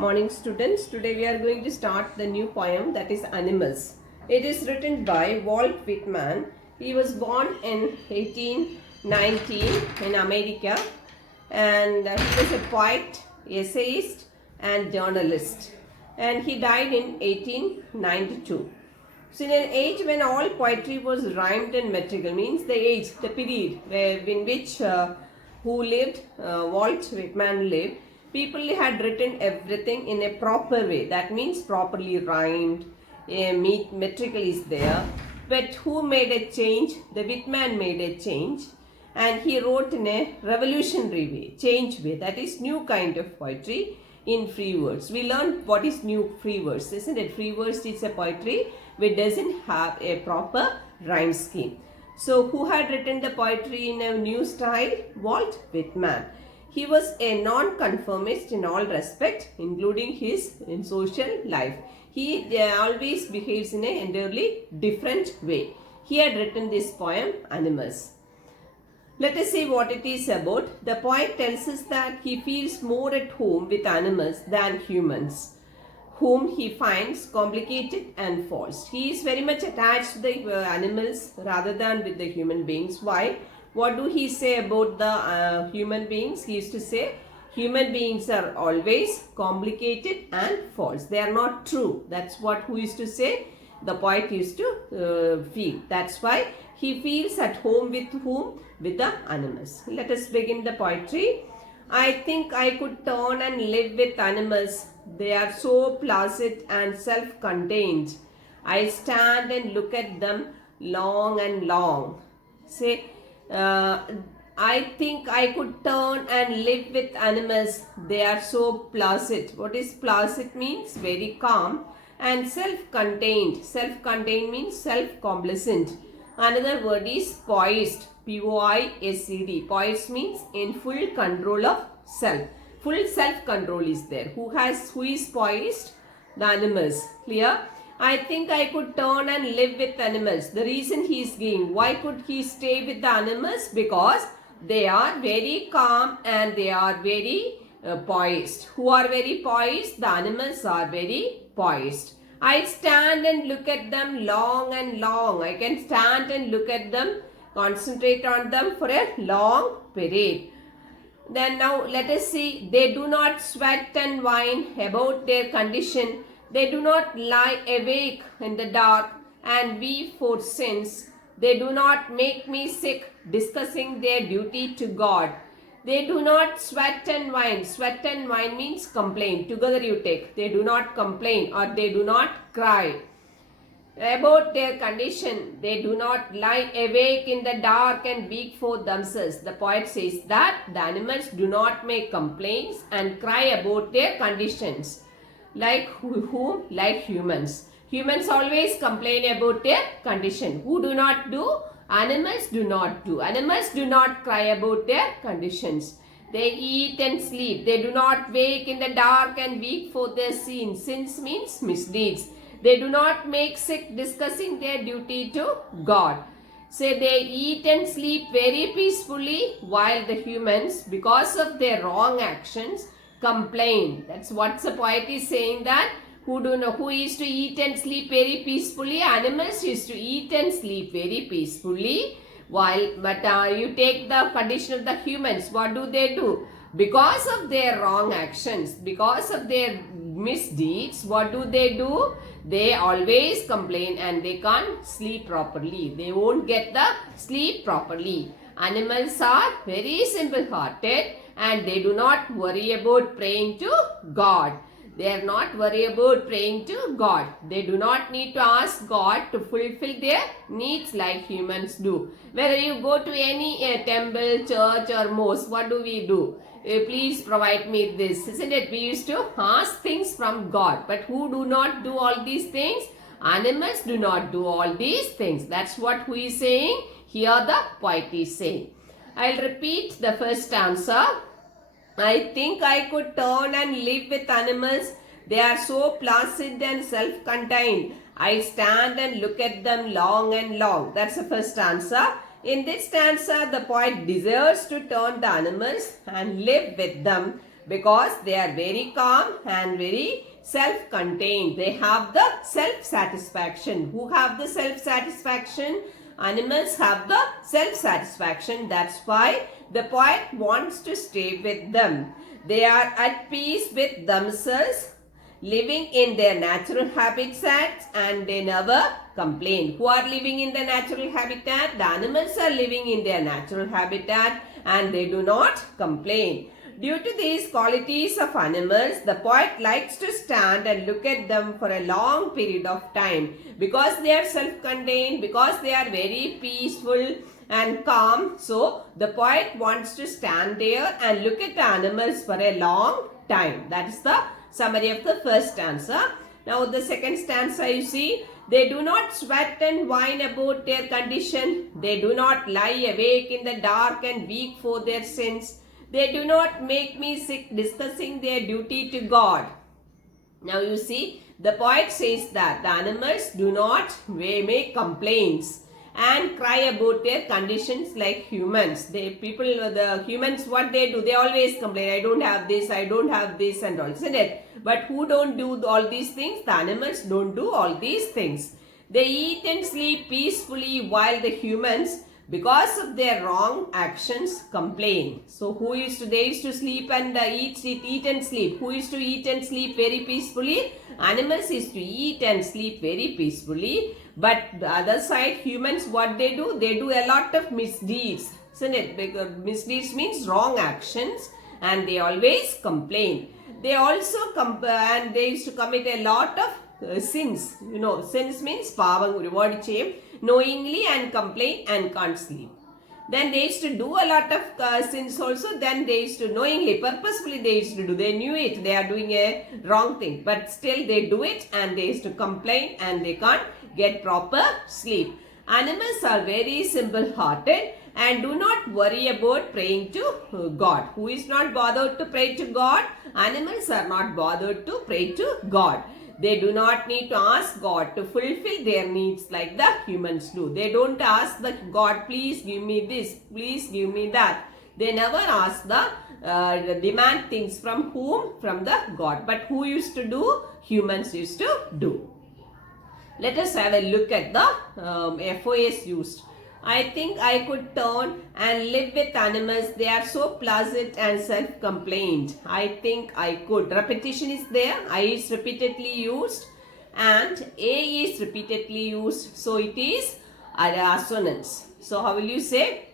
Morning students, today we are going to start the new poem, that is Animals. It is written by Walt Whitman. He was born in 1819 in America, and he was a poet, essayist and journalist, and he died in 1892. So in an age when all poetry was rhymed and metrical, means the age, the period in which who lived, Walt Whitman lived, people had written everything in a proper way. That means properly rhymed, metrical is there. But who made a change? The Whitman made a change, and he wrote in a revolutionary way, change way. That is new kind of poetry in free verse. We learned what is new free verse, isn't it? Free verse is a poetry which doesn't have a proper rhyme scheme. So who had written the poetry in a new style? Walt Whitman. He was a non-conformist in all respect, including his social life. He always behaves in an entirely different way. He had written this poem, Animals. Let us see what it is about. The poet tells us that he feels more at home with animals than humans, whom he finds complicated and false. He is very much attached to the animals rather than with the human beings. Why? What do he say about the human beings? He used to say, human beings are always complicated and false. They are not true. That's what who used to say? The poet used to feel. That's why he feels at home with whom? With the animals. Let us begin the poetry. I think I could turn and live with animals. They are so placid and self-contained. I stand and look at them long and long. Say, I think I could turn and live with animals. They are so placid. What is placid means? Very calm and self-contained. Self-contained means self-complacent. Another word is poised. P-O-I-S-E-D. Poised means in full control of self. Full self-control is there. Who is poised? The animals. Clear? I think I could turn and live with animals. The reason he is giving. Why could he stay with the animals? Because they are very calm and they are very poised. Who are very poised? The animals are very poised. I stand and look at them long and long. I can stand and look at them, concentrate on them for a long period. Then now let us see. They do not sweat and whine about their condition. They do not lie awake in the dark and weep for sins. They do not make me sick discussing their duty to God. They do not sweat and whine. Sweat and whine means complain. Together you take. They do not complain or they do not cry about their condition. They do not lie awake in the dark and weep for themselves. The poet says that the animals do not make complaints and cry about their conditions. Like who? Like humans. Humans always complain about their condition. Who do not do? Animals do not do. Animals do not cry about their conditions. They eat and sleep. They do not wake in the dark and weep for their sins. Sins means misdeeds. They do not make sick discussing their duty to God. Say they eat and sleep very peacefully, while the humans, because of their wrong actions, complain. That's what the poet is saying, that who used to eat and sleep very peacefully? Animals used to eat and sleep very peacefully. But you take the condition of the humans. What do? Because of their wrong actions, because of their misdeeds, what do? They always complain and they can't sleep properly. They won't get the sleep properly. Animals are very simple-hearted and they do not worry about praying to God. They are not worried about praying to God. They do not need to ask God to fulfill their needs like humans do. Whether you go to any temple, church or mosque, what do we do? Please provide me this, isn't it? We used to ask things from God. But who do not do all these things? Animals do not do all these things. That's what who is saying? Here the poet is saying. I'll repeat the first answer. I think I could turn and live with animals. They are so placid and self-contained. I stand and look at them long and long. That's the first answer. In this stanza, the poet desires to turn the animals and live with them because they are very calm and very self-contained. They have the self-satisfaction. Who have the self-satisfaction? Animals have the self-satisfaction. That's why the poet wants to stay with them. They are at peace with themselves, living in their natural habitats, and they never complain. Who are living in the natural habitat? The animals are living in their natural habitat and they do not complain. Due to these qualities of animals, the poet likes to stand and look at them for a long period of time. Because they are self-contained, because they are very peaceful and calm, so the poet wants to stand there and look at the animals for a long time. That is the summary of the first stanza. Now the second stanza, you see, they do not sweat and whine about their condition. They do not lie awake in the dark and weep for their sins. They do not make me sick discussing their duty to God. Now you see, the poet says that the animals do not make complaints and cry about their conditions like humans. The humans, what they do, they always complain, I don't have this, I don't have this and all, isn't it? But who don't do all these things? The animals don't do all these things. They eat and sleep peacefully, while the humans, because of their wrong actions, complain. So they used to sleep and eat and sleep. Who used to eat and sleep very peacefully? Animals used to eat and sleep very peacefully. But the other side, humans, what they do? They do a lot of misdeeds, isn't it? Because misdeeds means wrong actions, and they always complain. They also and they used to commit a lot of sins. Sins means pavang, word change, knowingly, and complain and can't sleep. Then they used to do a lot of sins also. Then they used to knowingly, purposefully they used to do. They knew it, they are doing a wrong thing. But still they do it and they used to complain and they can't get proper sleep. Animals are very simple-hearted and do not worry about praying to God. Who is not bothered to pray to God? Animals are not bothered to pray to God. They do not need to ask God to fulfill their needs like the humans do. They don't ask the God, please give me this, please give me that. They never ask the demand things from whom? From the God. But who used to do? Humans used to do. Let us have a look at the FOS used. I think I could turn and live with animals. They are so pleasant and self-complained. I think I could. Repetition is there. I is repeatedly used and A is repeatedly used. So it is assonance. So how will you say?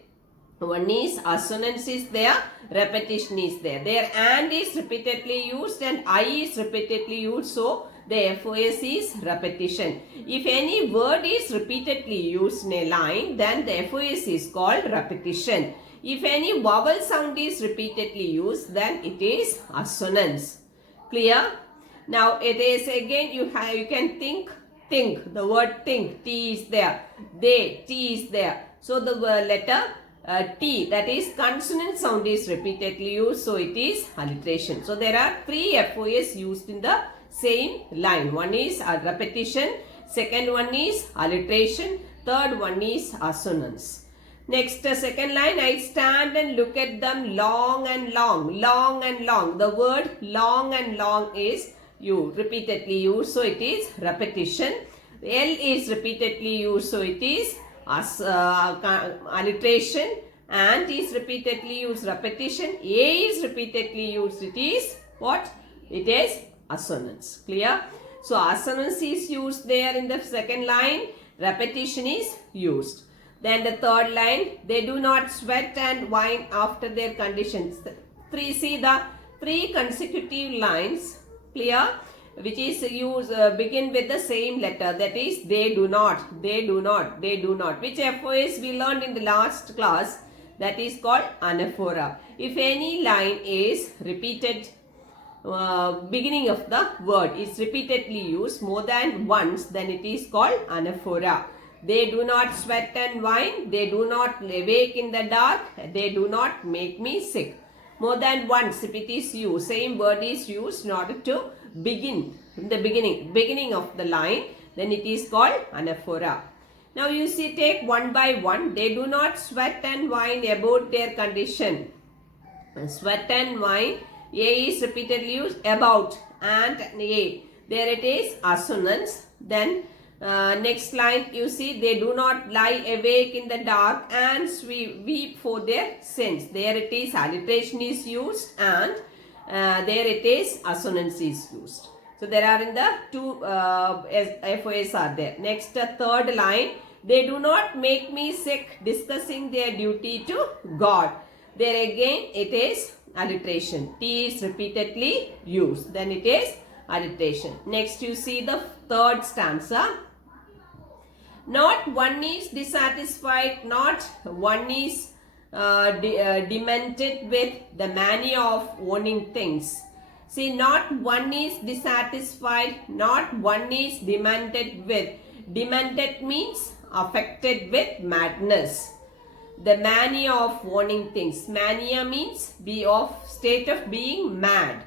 One is assonance is there, repetition is there. There and is repeatedly used and I is repeatedly used. So the FOS is repetition. If any word is repeatedly used in a line, then the FOS is called repetition. If any vowel sound is repeatedly used, then it is assonance. Clear? Now it is again, you can think. The word think, T is there. They, T is there. So the letter T, that is consonant sound, is repeatedly used. So it is alliteration. So there are 3 FOS used in the same line. One is repetition, second one is alliteration, third one is assonance. Next, second line, I stand and look at them long and long, long and long. The word long and long is repeatedly used, so it is repetition. L is repeatedly used, so it is alliteration, and is repeatedly used, repetition. A is repeatedly used, it is what? It is assonance. Clear? So assonance is used there in the second line, repetition is used. Then the third line, they do not sweat and whine after their conditions. See the 3 consecutive lines, clear, which is used begin with the same letter, that is they do not, they do not, they do not. Which FOS we learned in the last class, that is called anaphora. If any line is repeated, beginning of the word is repeatedly used more than once, then it is called anaphora. They do not sweat and whine, they do not awake in the dark, they do not make me sick. More than once, if it is used, same word is used in order to begin, in the beginning of the line, then it is called anaphora. Now you see, take one by one. They do not sweat and whine about their condition. Sweat and whine A is repeatedly used. About, and A. There it is, assonance. Then next line you see, they do not lie awake in the dark and weep for their sins. There it is, alliteration is used, and there it is, assonance is used. So there are in the two FOS are there. Next third line, they do not make me sick discussing their duty to God. There again it is alliteration. T is repeatedly used. Then it is alliteration. Next you see the third stanza. Not one is dissatisfied, not one is demented with the mania of owning things. See, not one is dissatisfied, not one is demented with. Demented means affected with madness. The mania of owning things. Mania means be of state of being mad.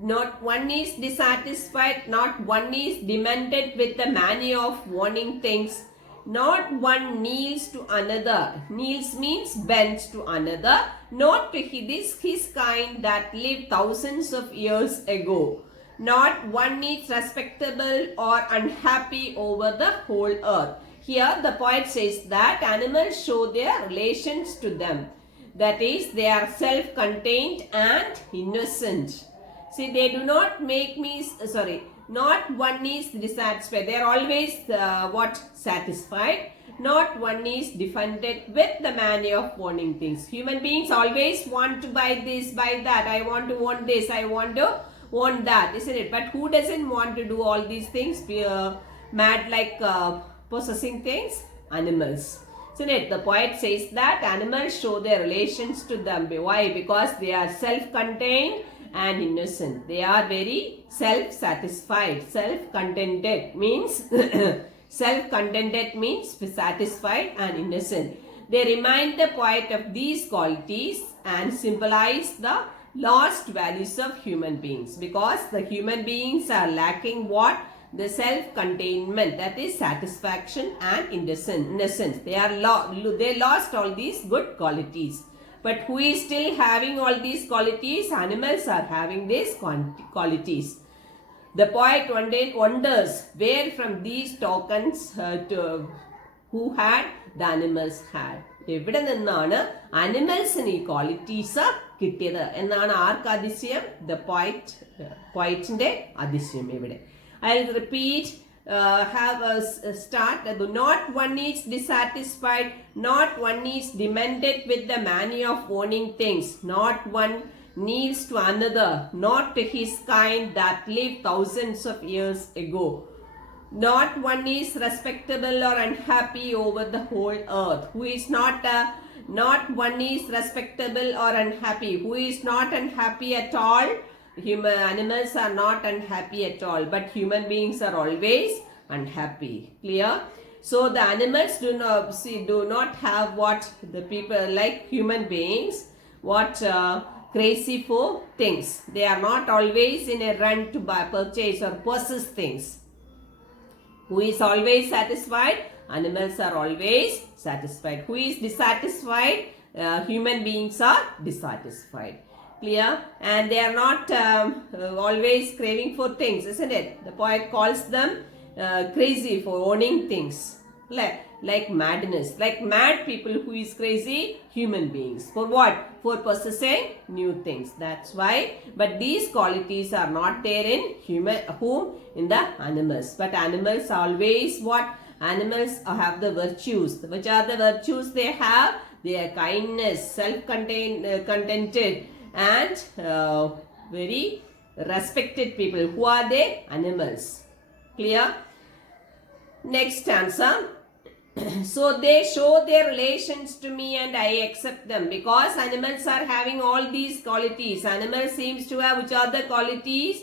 Not one is dissatisfied, not one is demented with the mania of wanting things. Not one kneels to another. Kneels means bends to another. Not to his kind that lived thousands of years ago. Not one is respectable or unhappy over the whole earth. Here the poet says that animals show their relations to them. That is, they are self-contained and innocent. See, they do not make me, not one is dissatisfied. They are always satisfied. Not one is defended with the mania of wanting things. Human beings always want to buy this, buy that. I want to want this, I want to want that, isn't it? But who doesn't want to do all these things? Mad like possessing things? Animals. Isn't it? The poet says that animals show their relations to them. Why? Because they are self-contained and innocent. They are very self-satisfied. Self-contented means self-contented means satisfied and innocent. They remind the poet of these qualities and symbolize the lost values of human beings, because the human beings are lacking what? The self-containment, that is satisfaction and innocence. They lost all these good qualities. But who is still having all these qualities? Animals are having these qualities. The poet one day wonders where from these tokens who had the animals had. എവിടെ നിന്നാണ് അനിമൽസിന് ഈ qualities കിട്ടിയത് എന്നാണ് ആർക്ക് അതിശയം? The പോയിറ്റിന്റെ അതിശയം ഇവിടെ. I'll repeat. Have a start. Not one is dissatisfied, not one is demented with the mania of owning things, not one kneels to another, not to his kind that lived thousands of years ago. Not one is respectable or unhappy over the whole earth. Who is not one is respectable or unhappy. Who is not unhappy at all? Animals are not unhappy at all, but human beings are always unhappy. Clear? So the animals do not have what the people like human beings, crazy for things. They are not always in a run to buy, purchase or possess things. Who is always satisfied? Animals are always satisfied. Who is dissatisfied? Human beings are dissatisfied. Clear? And they are not always craving for things, isn't it? The poet calls them crazy for owning things. Like madness. Like mad people. Who is crazy? Human beings. For what? For possessing new things. That's why. But these qualities are not there in in the animals. But animals always what? Animals have the virtues. Which are the virtues they have? Their kindness, self-contented, and very respected people. Who are they? Animals. Clear? Next stanza. So they show their relations to me and I accept them. Because animals are having all these qualities. Animals seems to have, which are the qualities?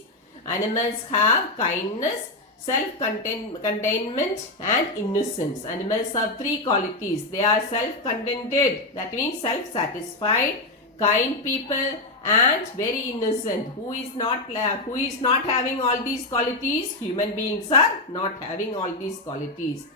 Animals have kindness, self-containment and innocence. Animals have three qualities. They are self-contented, that means self-satisfied, kind people and very innocent. Who is not having all these qualities? Human beings are not having all these qualities.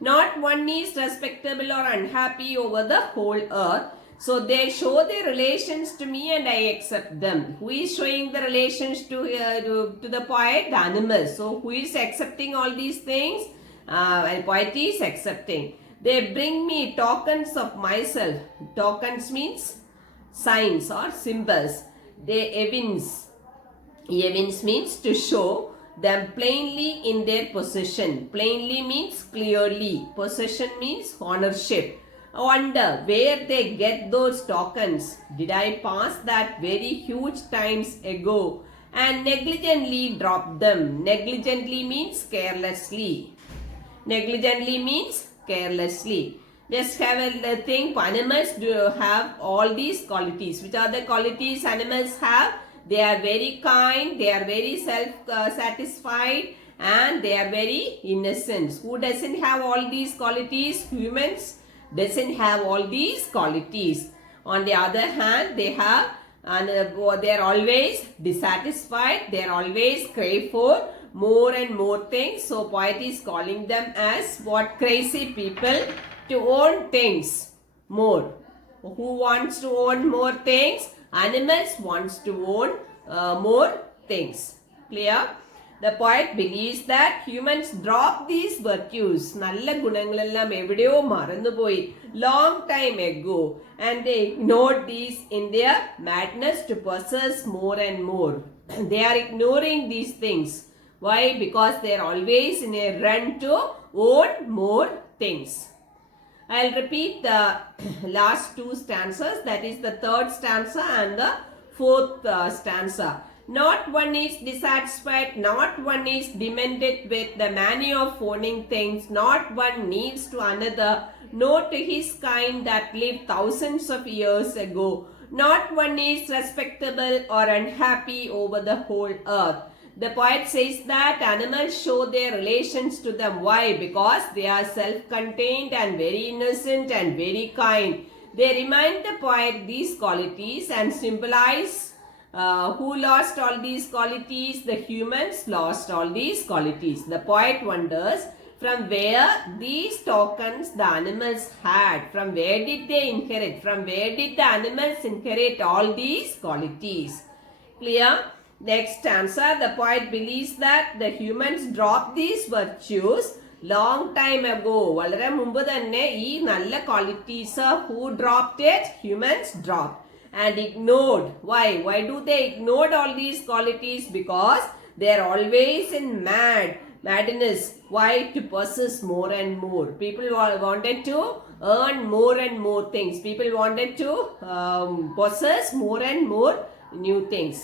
Not one is respectable or unhappy over the whole earth. So they show their relations to me and I accept them. Who is showing the relations to the poet? The animals. So who is accepting all these things? And poet is accepting. They bring me tokens of myself. Tokens means signs or symbols. They evince. Evince means to show them plainly in their possession. Plainly means clearly. Possession means ownership. I wonder where they get those tokens. Did I pass that very huge times ago and negligently drop them? Negligently means carelessly. Negligently means carelessly. Just have a think. Animals do have all these qualities. Which are the qualities animals have? They are very kind, they are very self-satisfied, and they are very innocent. Who doesn't have all these qualities? Humans doesn't have all these qualities. On the other hand, they have, and they are always dissatisfied, they are always crave for more and more things. So poet is calling them as what? Crazy people to own things more. Who wants to own more things? Animals wants to own more things. Clear? The poet believes that humans drop these virtues. നല്ല ഗുണങ്ങളെല്ലാം എവിടെയോ മറന്നുപോയി long time ago, and they ignored these in their madness to possess more and more. They are ignoring these things. Why? Because they are always in a run to own more things. I'll repeat the last two stanzas, that is the third stanza and the fourth stanza. Not one is dissatisfied, not one is demented with the mania of owning things, not one needs to another, nor to his kind that lived thousands of years ago, not one is respectable or unhappy over the whole earth. The poet says that animals show their relations to them. Why? Because they are self-contained and very innocent and very kind. They remind the poet these qualities and symbolize who lost all these qualities? The humans lost all these qualities. The poet wonders from where these tokens the animals had. From where did they inherit? From where did the animals inherit all these qualities? Clear? Next stanza, the poet believes that the humans dropped these virtues long time ago. വളരെ മുമ്പ് തന്നെ ഈ നല്ല qualities who dropped it? Humans dropped and ignored. Why? Why do they ignore all these qualities? Because they are always in madness. Why? To possess more and more. People wanted to earn more and more things. People wanted to possess more and more new things.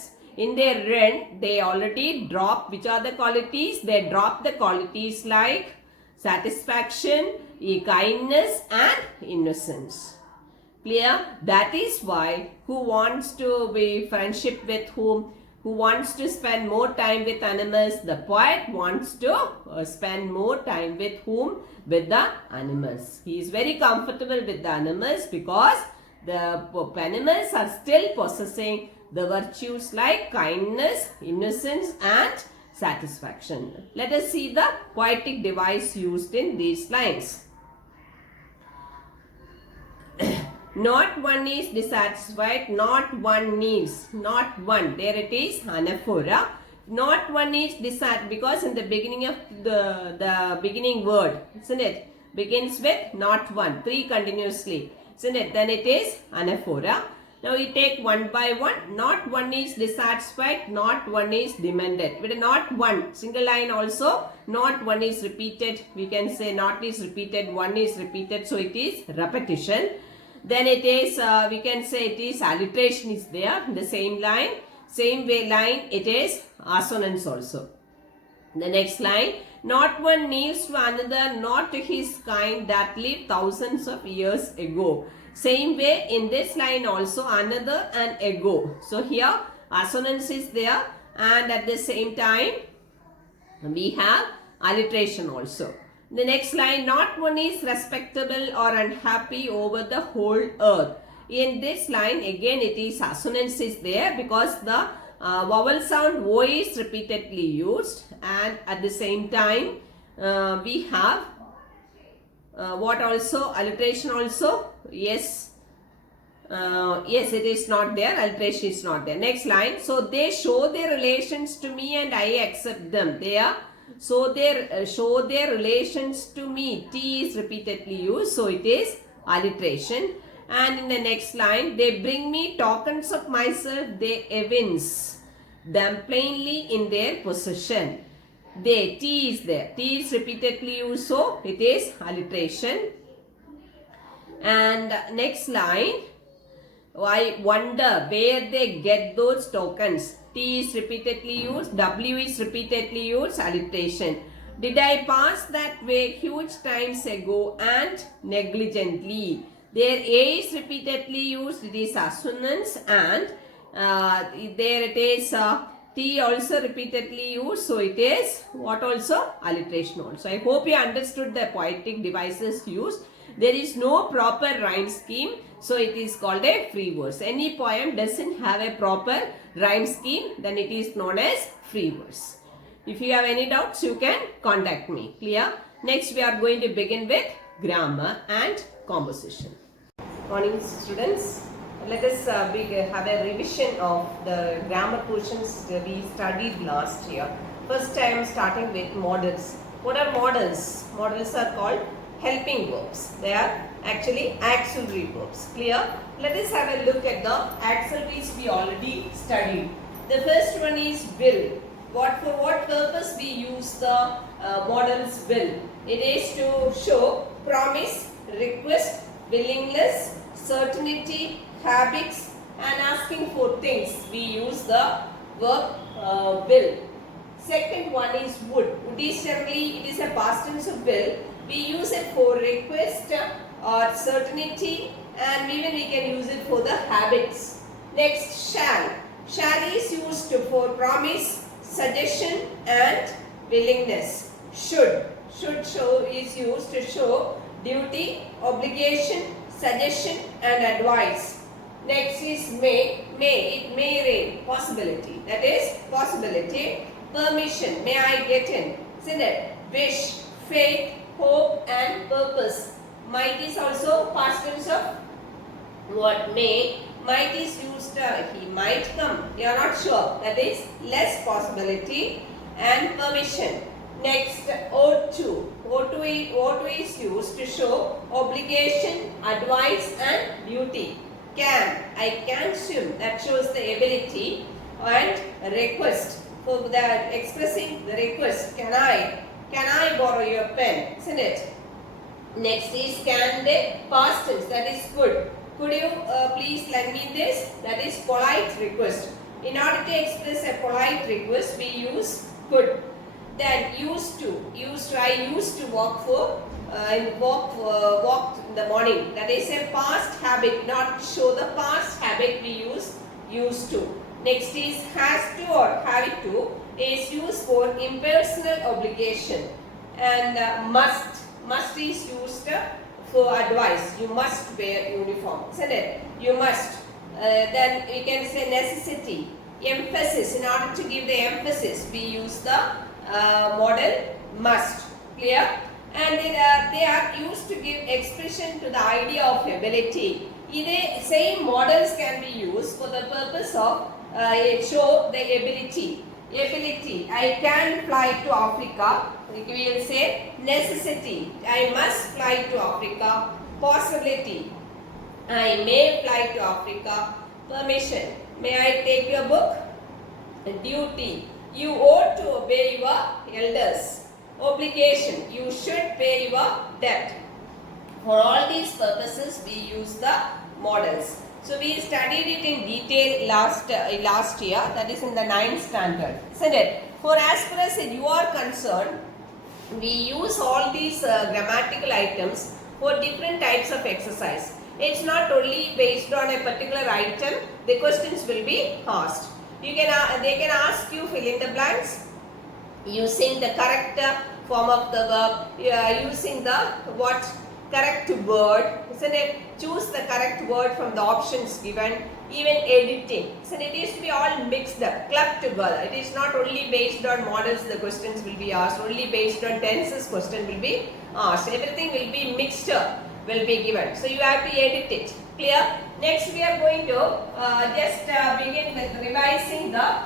In their run, they already dropped. Which are the qualities? They dropped the qualities like satisfaction, kindness and innocence. Clear? That is why who wants to be friendship with whom? Who wants to spend more time with animals? The poet wants to spend more time with whom? With the animals. He is very comfortable with the animals because the animals are still possessing the virtues like kindness, innocence and satisfaction. Let us see the poetic device used in these lines. Not one is dissatisfied, not one needs, not one. There it is, anaphora. Not one is dissatisfied because in the beginning of the beginning word, isn't it? Begins with not one, three continuously, isn't it? Then it is anaphora. Now we take one by one. Not one is dissatisfied, not one is demented. With not one, single line also, not one is repeated. We can say not is repeated, one is repeated. So it is repetition. Then it is, we can say it is alliteration is there in the same line. Same way line, it is assonance also. The next line, not one needs to another, not to his kind that lived thousands of years ago. Same way in this line also, another and ago. So here assonance is there and at the same time we have alliteration also. The next line, not one is respectable or unhappy over the whole earth. In this line again it is assonance is there because the vowel sound O is repeatedly used and at the same time we have what also? Alliteration also? Yes. Yes, it is not there. Alliteration is not there. Next line. So they show their relations to me and I accept them. They are show their relations to me. T is repeatedly used, so it is alliteration. And in the next line, they bring me tokens of myself. They evince them plainly in their possession. They, T is there. T is repeatedly used, so it is alliteration. And next line, I wonder where they get those tokens. T is repeatedly used, W is repeatedly used, alliteration. Did I pass that way huge times ago and negligently? There A is repeatedly used, it is assonance, and there it is T also repeatedly used, so it is what also? Alliteration also. I hope you understood the poetic devices used. There is no proper rhyme scheme, so it is called a free verse. Any poem doesn't have a proper rhyme scheme, then it is known as free verse. If you have any doubts, you can contact me. Clear? Next, we are going to begin with grammar and composition. Morning, students. Let us have a revision of the grammar portions we studied last year. First, I am starting with modals. What are modals? Modals are called helping verbs. They are actually auxiliary verbs. Clear? Let us have a look at the auxiliaries we already studied. The first one is will. For what purpose we use the modals will? It is to show promise, request, willingness, certainty, habits, and asking for things. We use the verb will. Second one is would. Would is generally, it is a past tense of will. We use it for request or certainty, and even we can use it for the habits. Next, shall. Shall is used for promise, suggestion, and willingness. Should. Should show is used to show duty, obligation, suggestion, and advice. Next is may. May. It may rain. Possibility. That is possibility. Permission. May I get in? Isn't it? Wish, faith, hope, and purpose. Might is also past tense of what? May. Might is used, he might come. You are not sure. That is less possibility. And permission. Next, ought to. Ought to is used to show obligation, advice, and duty. Can. I can swim. That shows the ability. And request. For the expressing the request. Can I borrow your pen? Isn't it? Next is can they, past tense, that is could. Could you please lend me this? That is polite request. In order to express a polite request, we use could. Then used to. I used to walk in the morning. That is a past habit. Not to show the past habit, we use used to. Next is has to or have to is used for impersonal obligation. And must. Must is used for advice. You must wear uniform, isn't it? You must. Then we can say necessity. Emphasis. In order to give the emphasis, we use the modal must. Clear? And they are used to give expression to the idea of ability. Same models can be used for the purpose of show the ability. Ability. I can fly to Africa. We will say necessity. I must fly to Africa. Possibility. I may fly to Africa. Permission. May I take your book? Duty. You ought to obey your elders. Obligation. You should pay your debt. For all these purposes, we use the models. So we studied it in detail last year, that is in the 9th standard, isn't it? For as far as you are concerned, we use all these grammatical items for different types of exercise. It's not only based on a particular item, the questions will be asked. They can ask you fill in the blanks using the correct form of the verb, using the correct word, isn't it? Choose the correct word from the options given, even editing. So it is to be all mixed up, clubbed together. It is not only based on models the questions will be asked, only based on tenses question will be asked. Everything will be mixed up, will be given. So you have to edit it. Clear? Next we are going to just begin with revising the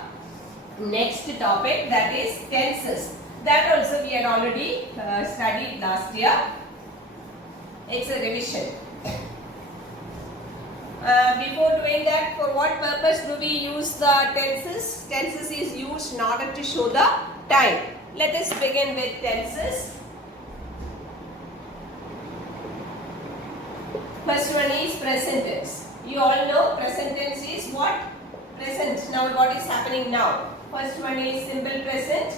next topic, that is tenses. That also we had already studied last year. It's a revision. Before doing that, for what purpose do we use the tenses? Tenses is used in order to show the time. Let us begin with tenses. First one is present tense. You all know present tense is what? Present. Now what is happening now? First one is simple present.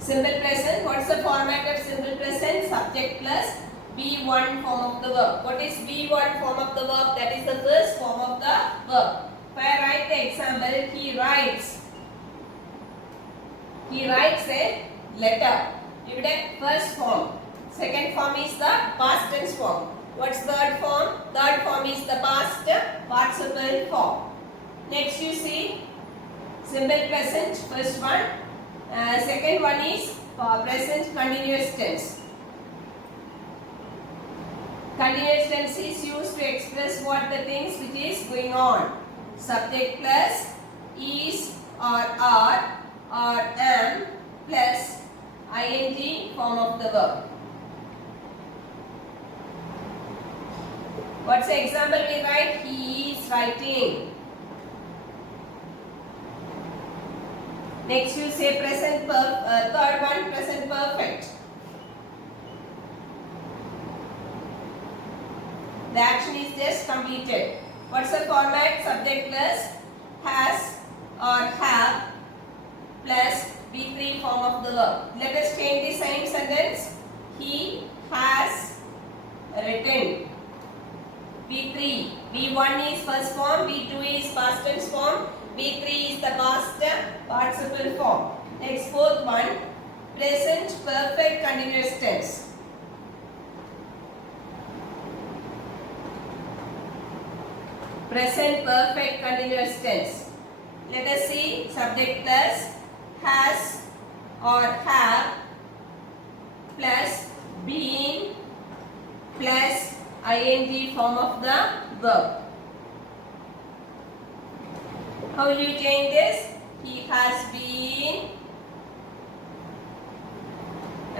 Simple present. What's the format of simple present? Subject plus be1 form of the verb. What is be1 form of the verb? That is the first form of the verb. If I write the example, he writes. He writes a letter. You get first form. Second form is the past tense form. What's third form? Third form is the past participle form. Next you see simple present, first one. Second one is present continuous tense. Continuous tense is used to express what the things which is going on. Subject plus is or are or am plus ing form of the verb. What's the example we write? He is writing. Next you say present third one, present perfect. The action is just completed. What's the format? Subject plus has or have plus be3 form of the verb. Let us change the same sentence. He has written. B3. B1 is first form, B2 is past tense form, B3 is the past participle form. Next, fourth one, present perfect continuous tense. Present perfect continuous tense. Let us see subject plus has or have plus been plus ing form of the verb. How will you change this? He has been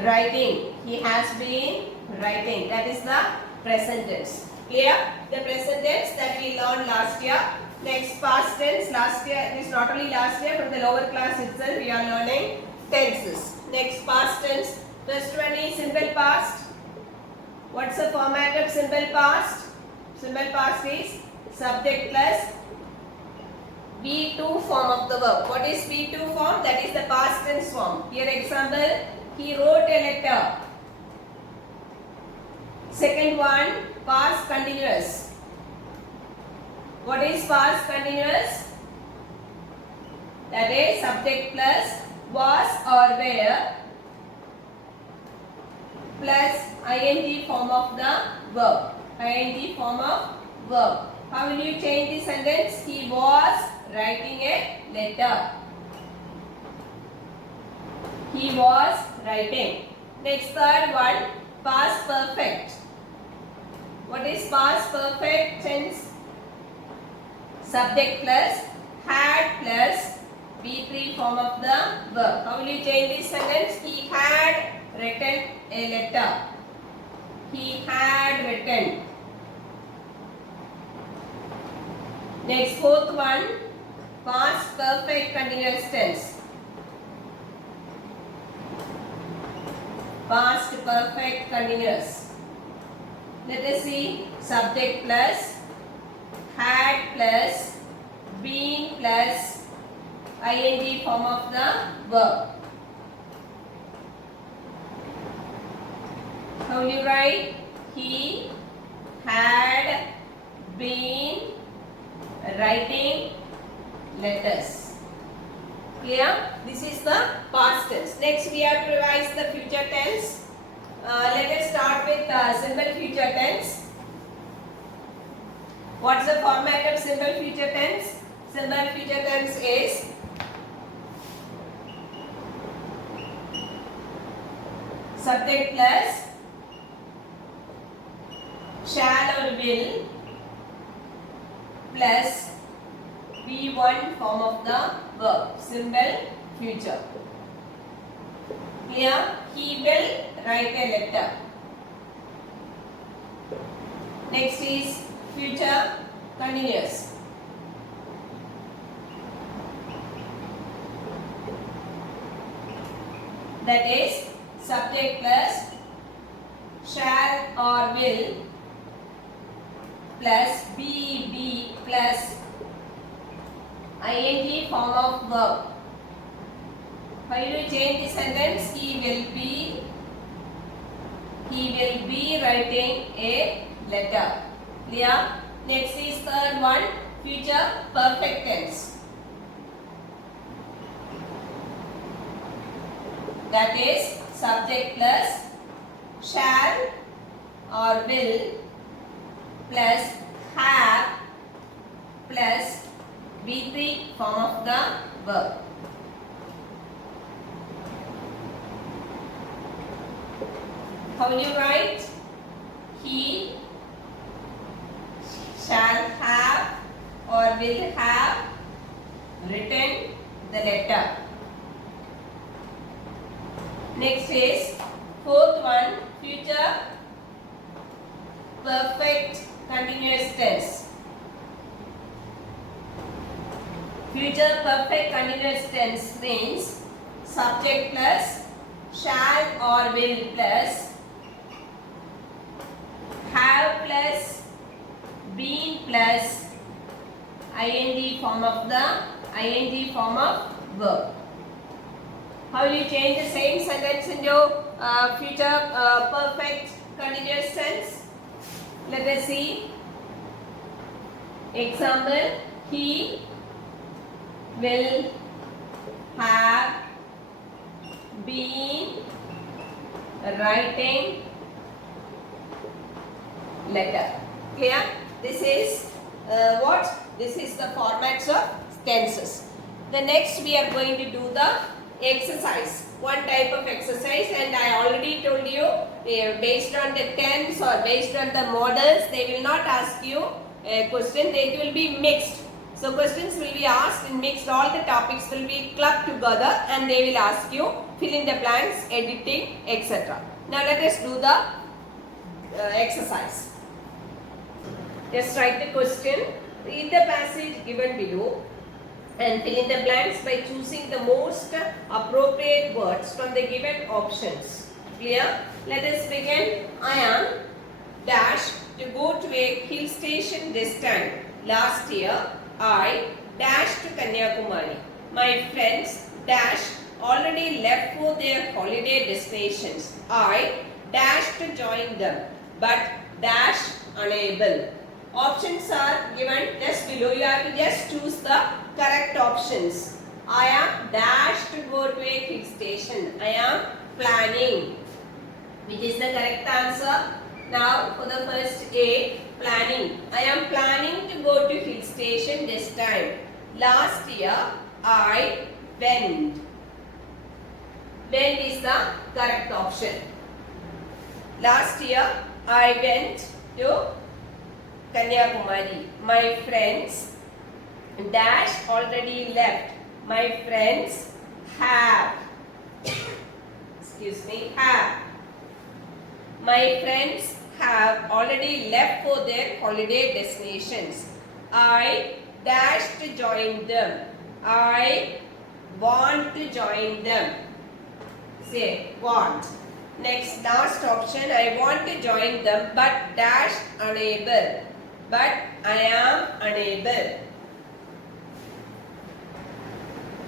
writing. He has been writing. That is the present tense. Clear? The present tense that we learned last year. Next, past tense. Last year, it is not only last year, from the lower class itself we are learning tenses. Next, past tense. First one is simple past. What's the format of simple past? Simple past is subject plus B2 form of the verb. What is B2 form? That is the past tense form. Here example, he wrote a letter. Second one, past continuous. What is past continuous? That is subject plus was or were plus ing form of the verb. Ing form of verb. How will you change the sentence? He was writing a letter. He was writing. Next, third one, past perfect. What is past perfect tense? Subject plus had plus B3 form of the verb. How will you change this sentence? He had written a letter. He had written. Next, fourth one, past perfect continuous tense. Past perfect continuous. Let us see subject plus had plus been plus ing form of the verb. How will you write? He had been writing letters. Clear? This is the past tense. Next we have to revise the future tense. Let us start with simple future tense. What's the format of simple future tense? Simple future tense is subject plus shall or will plus V1 form of the verb. Symbol future. Clear? He will write a letter. Next is future continuous. That is subject plus shall or will plus be plus ing form of verb. How do you change the sentence? He will be writing a letter. Clear? Next is third one, future perfect tense. That is subject plus shall or will plus have plus V3 form of the verb. How will you write? He shall have or will have written the letter. Next is fourth one, future perfect continuous tense. Future perfect continuous tense means subject plus shall or will plus have plus been plus ing form of verb. How will you change the same sentence into future perfect continuous tense? Let us see. Example, he will have been writing letter. Clear? This is what? This is the formats of tenses. The next we are going to do the exercise. One type of exercise, and I already told you based on the tense or based on the models, they will not ask you a question, they will be mixed. So questions will be asked in mixed, all the topics will be clubbed together and they will ask you fill in the blanks, editing, etc. Now let us do the exercise. Just write the question, read the passage given below and fill in the blanks by choosing the most appropriate words from the given options. Clear? Let us begin. I am dash to go to a hill station this time. Last year, I dash to Kanyakumari. My friends dash already left for their holiday destinations. I dash to join them, but dash unable. Options are given just below. You have to just choose the correct options. I am dash to go to a hill station. I am planning. Which is the correct answer? Now for the first A, planning. I am planning to go to hill station this time. Last year I went. Went is the correct option. Last year I went to Kanyakumari. My friends dash already left. My friends have have. My friends have already left for their holiday destinations. I dash to join them. I want to join them. Say want. Next, last option, I want to join them but dash unable. But I am unable.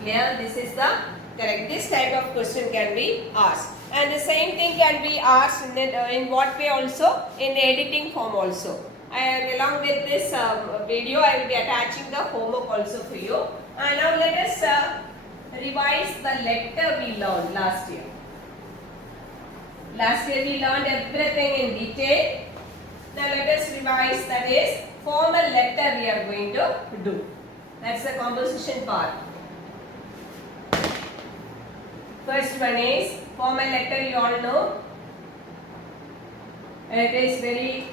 Clear? This is the correct. This type of question can be asked. And the same thing can be asked in what way also? In the editing form also. Along with this video, I will be attaching the homework also for you. And now let us revise the letter we learned last year. Last year we learned everything in detail. Now let us revise, that is formal letter we are going to do. That's the composition part. First one is formal letter, you all know. It is very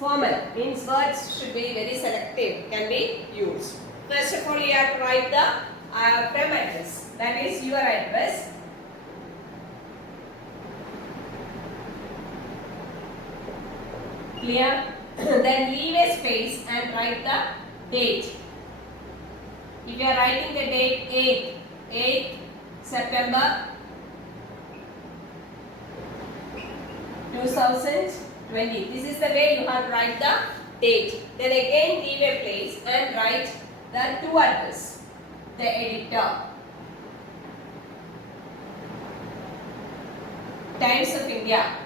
Formal means words should be very selective, can be used. First of all, you have to write the from address, that is your address. Clear? Then leave a space and write the date. If you are writing the date 8th September 2020, this is the way you have to write the date. Then again leave a place and write the to address, the editor. Times of India.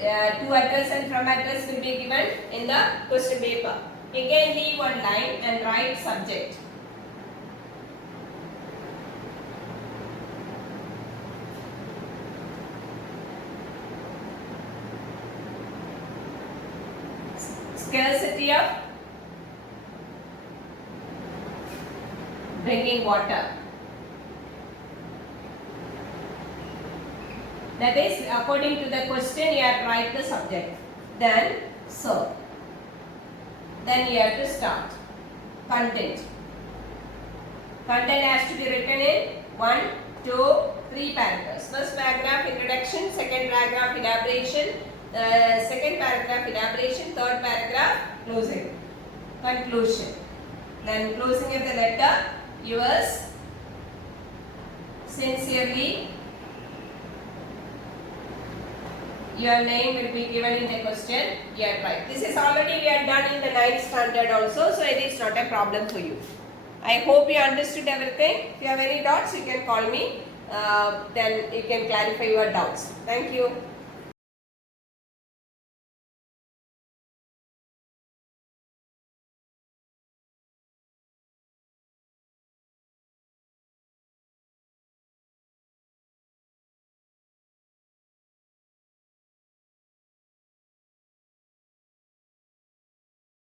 To address and from address will be given in the question paper. Again leave one line and write subject. Scarcity of drinking water. That is, according to the question, you have to write the subject. Then serve. Then you have to start. Content. Content has to be written in 1, 2, 3 paragraphs. First paragraph introduction, second paragraph elaboration, second paragraph elaboration, third paragraph closing. Conclusion. Then closing of the letter, yours sincerely. Your name will be given in the question. You have right. This is already we have done in the 9th standard also, so it is not a problem for you. I hope you understood everything. If you have any doubts, you can call me. Then you can clarify your doubts. Thank you.